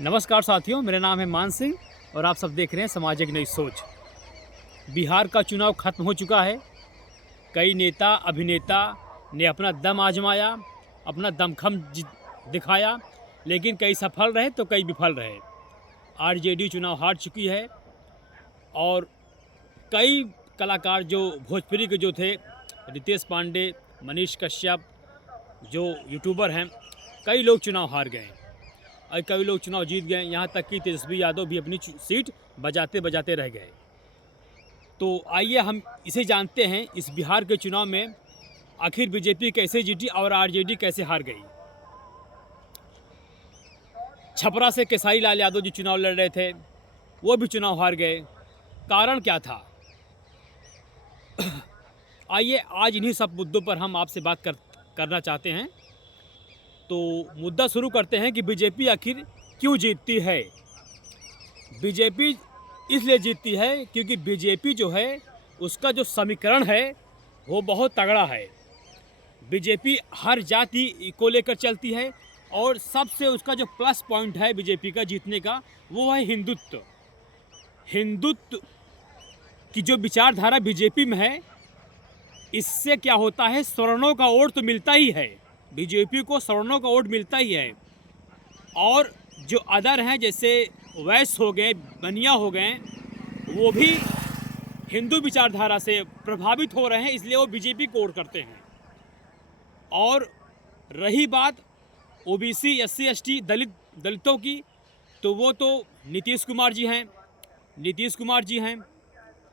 नमस्कार साथियों, मेरा नाम है मान सिंह और आप सब देख रहे हैं समाज एक नई सोच। बिहार का चुनाव खत्म हो चुका है। कई नेता अभिनेता ने अपना दम आजमाया, अपना दमखम दिखाया, लेकिन कई सफल रहे तो कई विफल रहे। आरजेडी चुनाव हार चुकी है और कई कलाकार जो भोजपुरी के जो थे, रितेश पांडे, मनीष कश्यप जो यूट्यूबर हैं, कई लोग चुनाव हार गए और कई लोग चुनाव जीत गए। यहाँ तक कि तेजस्वी यादव भी अपनी सीट बजाते बजाते रह गए। तो आइए हम इसे जानते हैं, इस बिहार के चुनाव में आखिर बीजेपी कैसे जीती और आरजेडी कैसे हार गई। छपरा से केसारी लाल यादव जी चुनाव लड़ रहे थे, वो भी चुनाव हार गए। कारण क्या था? आइए आज इन्हीं सब मुद्दों पर हम आपसे बात करना चाहते हैं। तो मुद्दा शुरू करते हैं कि बीजेपी आखिर क्यों जीतती है। बीजेपी इसलिए जीतती है क्योंकि बीजेपी जो है उसका जो समीकरण है वो बहुत तगड़ा है। बीजेपी हर जाति को लेकर चलती है और सबसे उसका जो प्लस पॉइंट है बीजेपी का जीतने का, वो है हिंदुत्व। हिंदुत्व की जो विचारधारा बीजेपी में है, इससे क्या होता है, सवर्णों का वोट तो मिलता ही है। बीजेपी को सवर्णों का वोट मिलता ही है और जो अदर हैं जैसे वैश्य हो गए, बनिया हो गए, वो भी हिंदू विचारधारा से प्रभावित हो रहे हैं, इसलिए वो बीजेपी को वोट करते हैं। और रही बात ओबीसी एससी एसटी दलितों की, तो वो तो नीतीश कुमार जी हैं,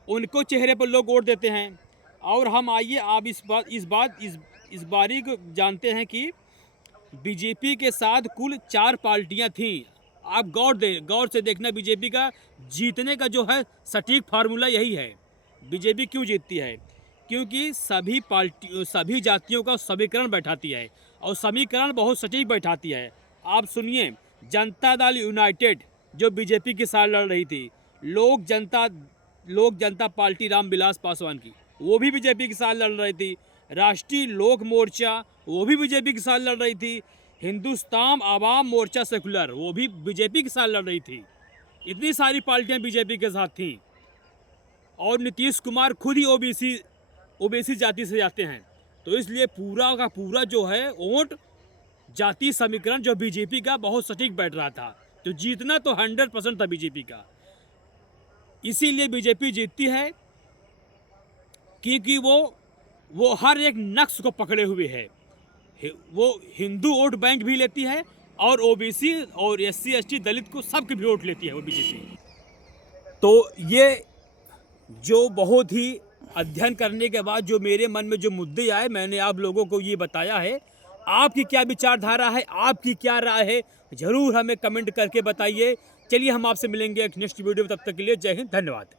उनको चेहरे पर लोग वोट देते हैं। और हम आइए आप इस बारीक जानते हैं कि बीजेपी के साथ कुल 4 पार्टियां थीं। आप गौर से देखना, बीजेपी का जीतने का जो है सटीक फार्मूला यही है। बीजेपी क्यों जीतती है? क्योंकि सभी जातियों का समीकरण बैठाती है और समीकरण बहुत सटीक बैठाती है। आप सुनिए, जनता दल यूनाइटेड जो बीजेपी के साथ लड़ रही थी, लोक जनता पार्टी रामविलास पासवान की, वो भी बीजेपी के साथ लड़ रही थी। राष्ट्रीय लोक मोर्चा, वो भी बीजेपी के साथ लड़ रही थी। हिंदुस्तान आवाम मोर्चा सेकुलर, वो भी बीजेपी के साथ लड़ रही थी। इतनी सारी पार्टियां बीजेपी के साथ थीं और नीतीश कुमार खुद ही ओबीसी जाति से जाते हैं, तो इसलिए पूरा का पूरा जो है वोट जाति समीकरण जो बीजेपी का बहुत सटीक बैठ रहा था। तो जीतना तो 100% था बीजेपी का। इसीलिए बीजेपी जीतती है क्योंकि वो हर एक नक्श को पकड़े हुए है। वो हिंदू वोट बैंक भी लेती है और ओबीसी और एससी एसटी दलित को सबके भी वोट लेती है वो बीजेपी। तो ये जो बहुत ही अध्ययन करने के बाद जो मेरे मन में जो मुद्दे आए, मैंने आप लोगों को ये बताया है। आपकी क्या विचारधारा है, आपकी क्या राय है, ज़रूर हमें कमेंट करके बताइए। चलिए हम आपसे मिलेंगे एक नेक्स्ट वीडियो में, तब तक के लिए जय हिंद, धन्यवाद।